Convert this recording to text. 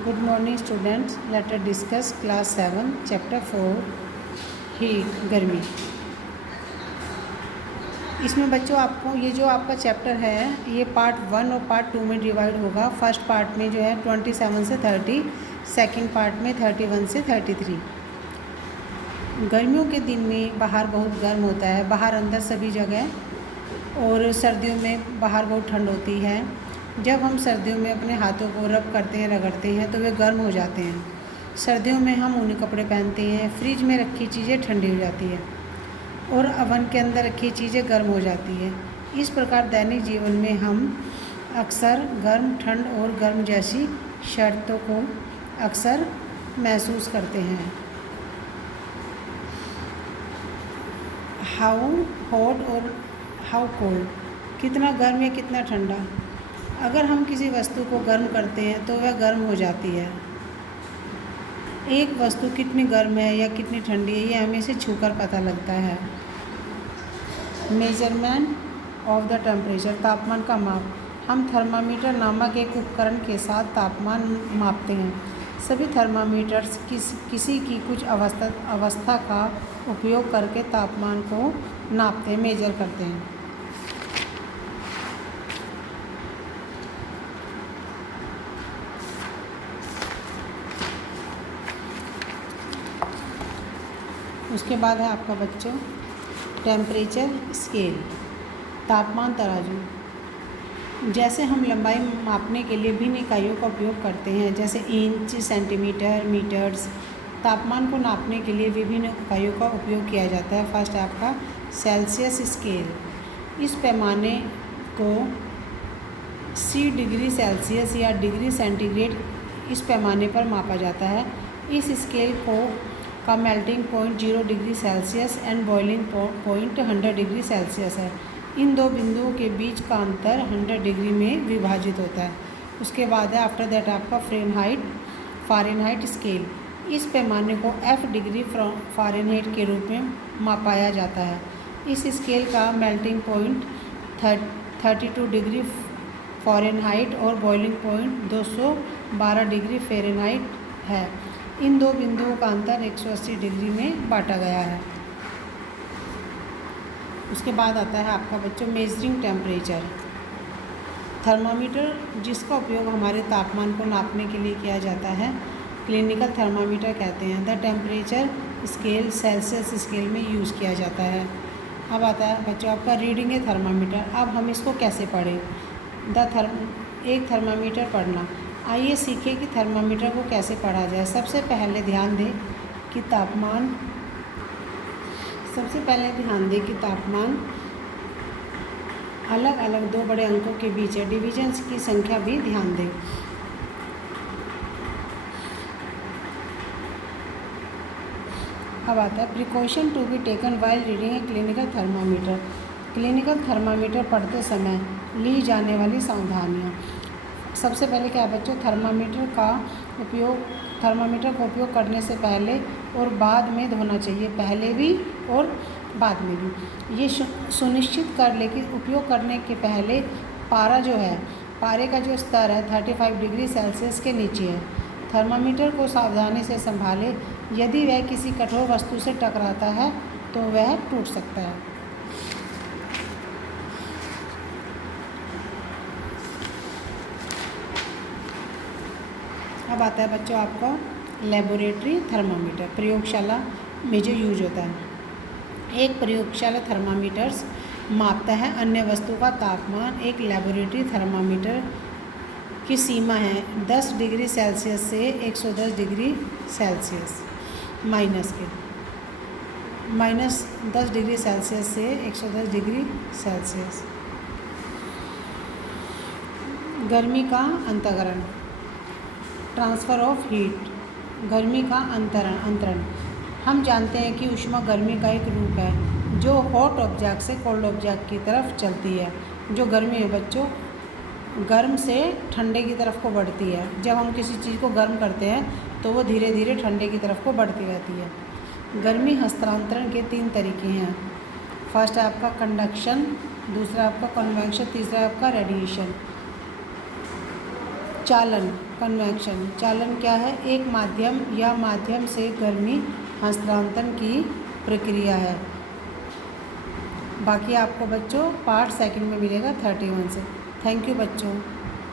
Good morning students, let us discuss class 7 chapter 4 heat गर्मी। इसमें बच्चों आपको ये जो आपका चैप्टर है ये पार्ट 1 और पार्ट 2 में डिवाइड होगा। फर्स्ट पार्ट में जो है 27 से 30, सेकंड पार्ट में 31 से 33। गर्मियों के दिन में बाहर बहुत गर्म होता है, बाहर अंदर सभी जगह, और सर्दियों में बाहर बहुत ठंड होती है। जब हम सर्दियों में अपने हाथों को रब करते हैं, रगड़ते हैं तो वे गर्म हो जाते हैं। सर्दियों में हम ऊनी कपड़े पहनते हैं, फ्रिज में रखी चीज़ें ठंडी हो जाती है और अवन के अंदर रखी चीज़ें गर्म हो जाती है। इस प्रकार दैनिक जीवन में हम अक्सर गर्म, ठंड और गर्म जैसी शर्तों को अक्सर महसूस करते हैं। हाउ हॉट और हाउ कोल्ड, कितना गर्म या कितना ठंडा। अगर हम किसी वस्तु को गर्म करते हैं तो वह गर्म हो जाती है। एक वस्तु कितनी गर्म है या कितनी ठंडी है ये हमें इसे छूकर पता लगता है। मेजरमेंट ऑफ द टेम्परेचर, तापमान का माप। हम थर्मामीटर नामक एक उपकरण के साथ तापमान मापते हैं। सभी थर्मामीटर्स किसी की कुछ अवस्था का उपयोग करके तापमान को नापते हैं, मेजर करते हैं। उसके बाद है आपका बच्चों टेम्परेचर स्केल, तापमान तराजू। जैसे हम लंबाई मापने के लिए भिन्न इकाइयों का उपयोग करते हैं, जैसे इंच, सेंटीमीटर, मीटर्स। तापमान को नापने के लिए विभिन्न इकाइयों का उपयोग किया जाता है। फर्स्ट है आपका सेल्सियस स्केल। इस पैमाने को सी डिग्री सेल्सियस या डिग्री सेंटीग्रेड इस पैमाने पर मापा जाता है। इस स्केल का melting point 0 degree Celsius and boiling point 100 degree Celsius है। इन दो बिंदुओं के बीच का अंतर 100 डिग्री में विभाजित होता है। उसके बाद है आफ्टर दैट आपका फ़ारेनहाइट स्केल। इस पैमाने को F डिग्री फ़ारेनहाइट के रूप में मापाया जाता है। इस स्केल का मेल्टिंग पॉइंट 32 डिग्री फ़ारेनहाइट और बॉइलिंग पॉइंट 212 डिग्री फ़ारेनहाइट है। इन दो बिंदुओं का अंतर 180 डिग्री में बांटा गया है। उसके बाद आता है आपका बच्चों मेजरिंग टेम्परेचर। थर्मामीटर जिसका उपयोग हमारे तापमान को नापने के लिए किया जाता है, क्लिनिकल थर्मामीटर कहते हैं। The temperature scale Celsius scale में यूज़ किया जाता है। अब आता है बच्चों आपका रीडिंग ए थर्मामीटर। अब हम इसको कैसे पढ़ें? एक थर्मामीटर पढ़ना। आइए सीखें कि थर्मामीटर को कैसे पढ़ा जाए। सबसे पहले ध्यान दें कि तापमान अलग अलग दो बड़े अंकों के बीच है। डिविजन्स की संख्या भी ध्यान दें। अब आता है precaution to be taken while reading a clinical thermometer. Clinical thermometer पढ़ते समय ली जाने वाली सावधानियाँ। सबसे पहले क्या है बच्चों, थर्मामीटर का उपयोग करने से पहले और बाद में धोना चाहिए, पहले भी और बाद में भी। ये सुनिश्चित कर ले कि उपयोग करने के पहले पारे का जो स्तर है 35 डिग्री सेल्सियस के नीचे है। थर्मामीटर को सावधानी से संभालें। यदि वह किसी कठोर वस्तु से टकराता है तो वह टूट सकता है। अब आता है बच्चों आपका लेबोरेटरी थर्मामीटर, प्रयोगशाला में जो यूज होता है। एक प्रयोगशाला थर्मामीटर्स मापता है अन्य वस्तु का तापमान। एक लेबोरेटरी थर्मामीटर की सीमा है 10 डिग्री सेल्सियस से 110 degree Celsius minus 10 degree Celsius से 110 डिग्री सेल्सियस। गर्मी का अंतरण, ट्रांसफ़र ऑफ हीट, गर्मी का अंतरण। हम जानते हैं कि ऊष्मा गर्मी का एक रूप है जो हॉट ऑब्जेक्ट से कोल्ड ऑब्जेक्ट की तरफ चलती है। जो गर्मी है बच्चों गर्म से ठंडे की तरफ को बढ़ती है। जब हम किसी चीज़ को गर्म करते हैं तो वो धीरे धीरे ठंडे की तरफ को बढ़ती रहती है। गर्मी हस्तांतरण के 3 तरीके हैं। फर्स्ट है आपका कंडक्शन, दूसरा आपका कन्वेक्शन, तीसरा आपका रेडिएशन। चालन कन्वेक्शन, चालन क्या है? एक माध्यम या माध्यम से गर्मी हस्तांतरण की प्रक्रिया है। बाकी आपको बच्चों पार्ट सेकंड में मिलेगा 31 से। थैंक यू बच्चों।